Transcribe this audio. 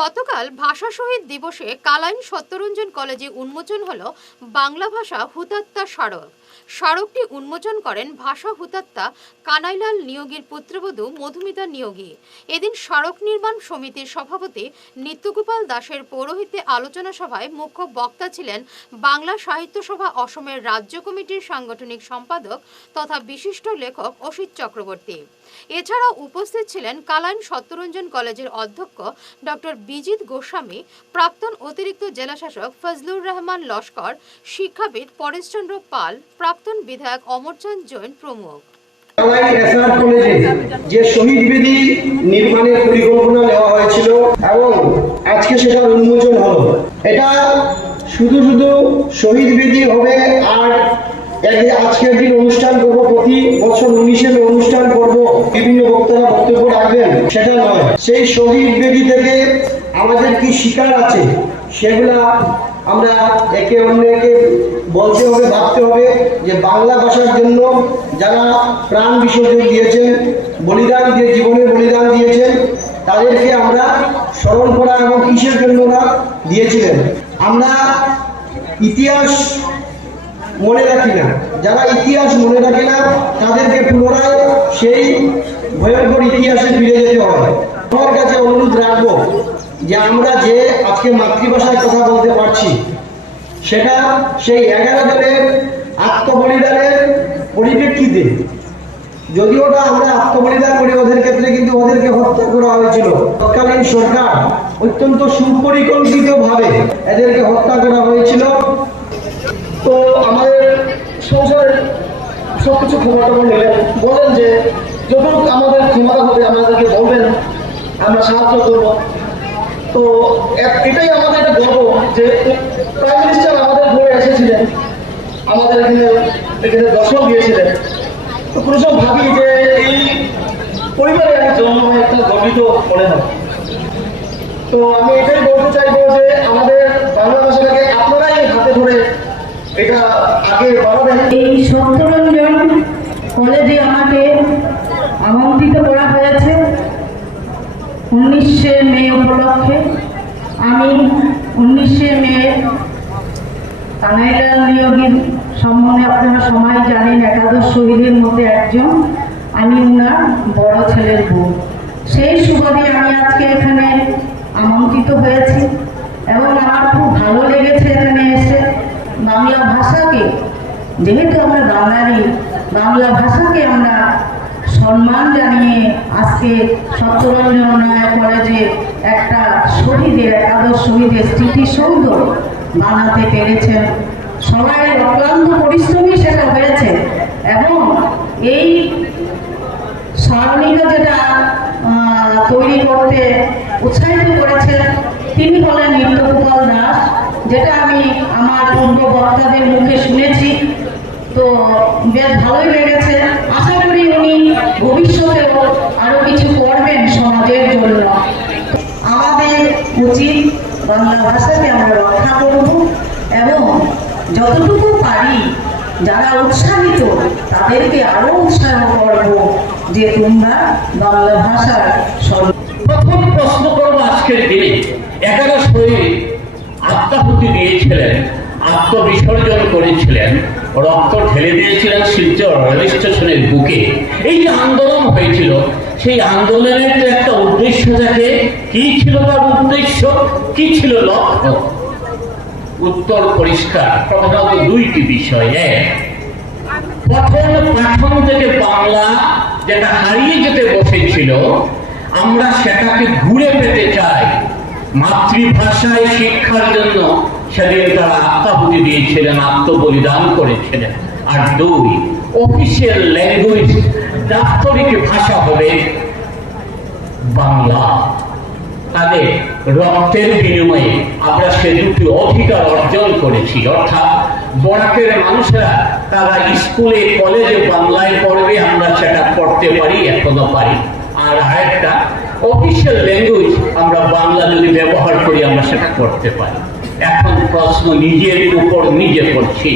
গতকাল ভাষা শহীদ দিবসে কালাইন সত্যরঞ্জন কলেজে উন্মোচন হলো বাংলা ভাষা হুতাত্মা স্মারক। স্মারকটি উন্মোচন করেন ভাষা হুতাত্মা কানাইলাল নিয়োগীর পুত্রবধূ মধুমিতা নিয়োগী। এদিন স্মারক নির্মাণ সমিতির সভাপতি নিত্যগোপাল দাসের পৌরোহিত্যে আলোচনা সভায় মুখ্য বক্তা ছিলেন বাংলা সাহিত্য সভা অসমের রাজ্য কমিটির সাংগঠনিক সম্পাদক তথা বিশিষ্ট লেখক অসিত চক্রবর্তী। এছাড়াও উপস্থিত ছিলেন কালাইন সত্যরঞ্জন কলেজের অধ্যক্ষ ডক্টর বিজিত গোস্বামী, প্রাক্তন অতিরিক্ত জেলাশাসক ফজলুর রহমান লস্কর, শিক্ষাবিদ পরেশচন্দ্র পাল, প্রাক্তন বিধায়ক অমরচাঁদ জৈন প্রমুখ। কালাইন এসআর কলেজে যে শহীদ বেদি নির্মাণের পরিকল্পনা নেওয়া হয়েছিল এবং আজকে সেটার উন্মোচন হলো। এটা শুধু শহীদ বেদি হবে আর আজকের দিন অনুষ্ঠান করবো, প্রতি বছর 19-এর অনুষ্ঠান করবো, বিভিন্ন বক্তারা বক্তব্য রাখবেন, সেটা নয়। সেই শহীদ বেদি থেকে আমাদের কি শিকার আছে সেগুলা আমরা একে অন্যকে বলতে হবে, ভাবতে হবে যে বাংলা ভাষার জন্য যারা প্রাণ বিসর্জন দিয়েছেন, বলিদান দিয়ে জীবনের বলিদান দিয়েছেন, তাদেরকে আমরা স্মরণ করা এবং কিসের জন্য দিয়েছিলেন। আমরা ইতিহাস মনে রাখি না, যারা ইতিহাস মনে রাখে না তাদেরকে পুনরায় সেই ভয়ঙ্কর ইতিহাসে ফিরে যেতে হয়। আমার কাছে অনুরোধ রাখবো যে আমরা যে আজকে মাতৃভাষায় কথা বলতে পারছি সেটা সেই 11 জনের আত্মবলিদানের পরিপ্রেক্ষিতে। যদিও আমরা আত্মবলিদান করি, ওদের ক্ষেত্রে কিন্তু ওদেরকে হত্যা করা হয়েছিল। তৎকালীন সরকার অত্যন্ত সুপরিকল্পিতভাবে এদেরকে হত্যা করা হয়েছিল। তো আমাদের সংসারের সবকিছু ক্ষমতা নিলেন, বলেন যে যতটুকু আমাদের ক্ষমতা হবে আমাদেরকে বলবেন, আমরা সাহায্য করব। তো এটাই আমাদের একটা গর্ব যে প্রাইম মিনিস্টার আমাদের ঘরে এসেছিলেন, আমাদের এখানে দর্শন দিয়েছিলেন। তো কোনো সময় ভাবি যে এই পরিবারে আমি জন্ম হয়ে একটা গর্বিত মনে হয়। তো আমি এটাই বলতে চাইবো যে আমাদের বাংলা ভাষাটাকে আপনারাই হাতে ধরে এটা আগে বাড়াবেন। এই সত্যরঞ্জন কলেজে আমাকে আমন্ত্রিত করা হয়েছে 19শে মে উপলক্ষে। আমি 19শে মে কানাইলাল নিয়োগীর সম্বন্ধে আপনারা সবাই জানেন, একাদশ শহীদের মধ্যে একজন। আমি ওনার বড় ছেলের বউ। সেই সুবাদে আমি আজকে এখানে আমন্ত্রিত হয়েছি এবং আমার খুব ভালো লেগেছে এখানে এসে। বাংলা ভাষাকে, যেহেতু আমরা বাঙালি, বাংলা ভাষাকে আমরা সম্মান জানিয়ে আজকে সত্যরঞ্জন কলেজে একটা শহীদের, একাদশ শহীদের স্মৃতিসৌধ বানাতে পেরেছেন। সবাই অক্লান্ত পরিশ্রমী সেটা হয়েছে এবং এই স্মরণিকা যেটা তৈরি করতে উৎসাহিত করেছেন তিনি হলেন নিত্যগোপাল দাস, যেটা আমি আমার পূর্ব বক্তাদের মুখে শুনেছি। তো বেশ ভালোই লেগেছে। আশা করি উনি ভবিষ্যতেও আরো কিছু করবেন সমাজের জন্য। আমাদের উচিত বাংলা ভাষাকে আমরা রক্ষা করব এবং যতটুকু পারি যারা উৎসাহিত তাদেরকে আরো উৎসাহ করব যে তোমরা বাংলা ভাষার। প্রথম প্রশ্ন করবো আজকের দিনে 11 শহীদ আত্মাহুতি দিয়েছিলেন, আত্মবিসর্জন করেছিলেন, রক্ত ঢেলে দিয়েছিলেন শিলচর রেল স্টেশনের বুকে। এই যে আন্দোলন হয়েছিল, সেই আন্দোলনের তো একটা উদ্দেশ্য থাকে। কি ছিল তার উদ্দেশ্য, কি ছিল লক্ষ্য? উত্তর পরিষ্কার। প্রধানত দুইটি বিষয়। প্রথম থেকে বাংলা যেটা হারিয়ে যেতে বসেছিল, আমরা সেটাকে ঘুরে পেতে চাই। মাতৃভাষায় শিক্ষার জন্য সেদিন তারা আত্মাহুতি দিয়েছিলেন, আত্মবলিদান করেছিলেন। আর দুই, অফিসিয়াল ল্যাঙ্গুয়েজ, দাপ্তরিক ভাষা হবে বাংলা। তাদের রক্তের বিনিময়ে আমরা সে দুটি অধিকার অর্জন করেছি। অর্থাৎ বরাকের মানুষেরা তারা স্কুলে কলেজে বাংলায় পড়বে, আমরা সেটা পড়তে পারি, এখনো পারি। আর আরেকটা অফিসিয়াল ল্যাঙ্গুয়েজ আমরা বাংলা যদি ব্যবহার করি আমরা সেটা করতে পারি। এখন প্রশ্ন নিজের উপর নিজে করছি।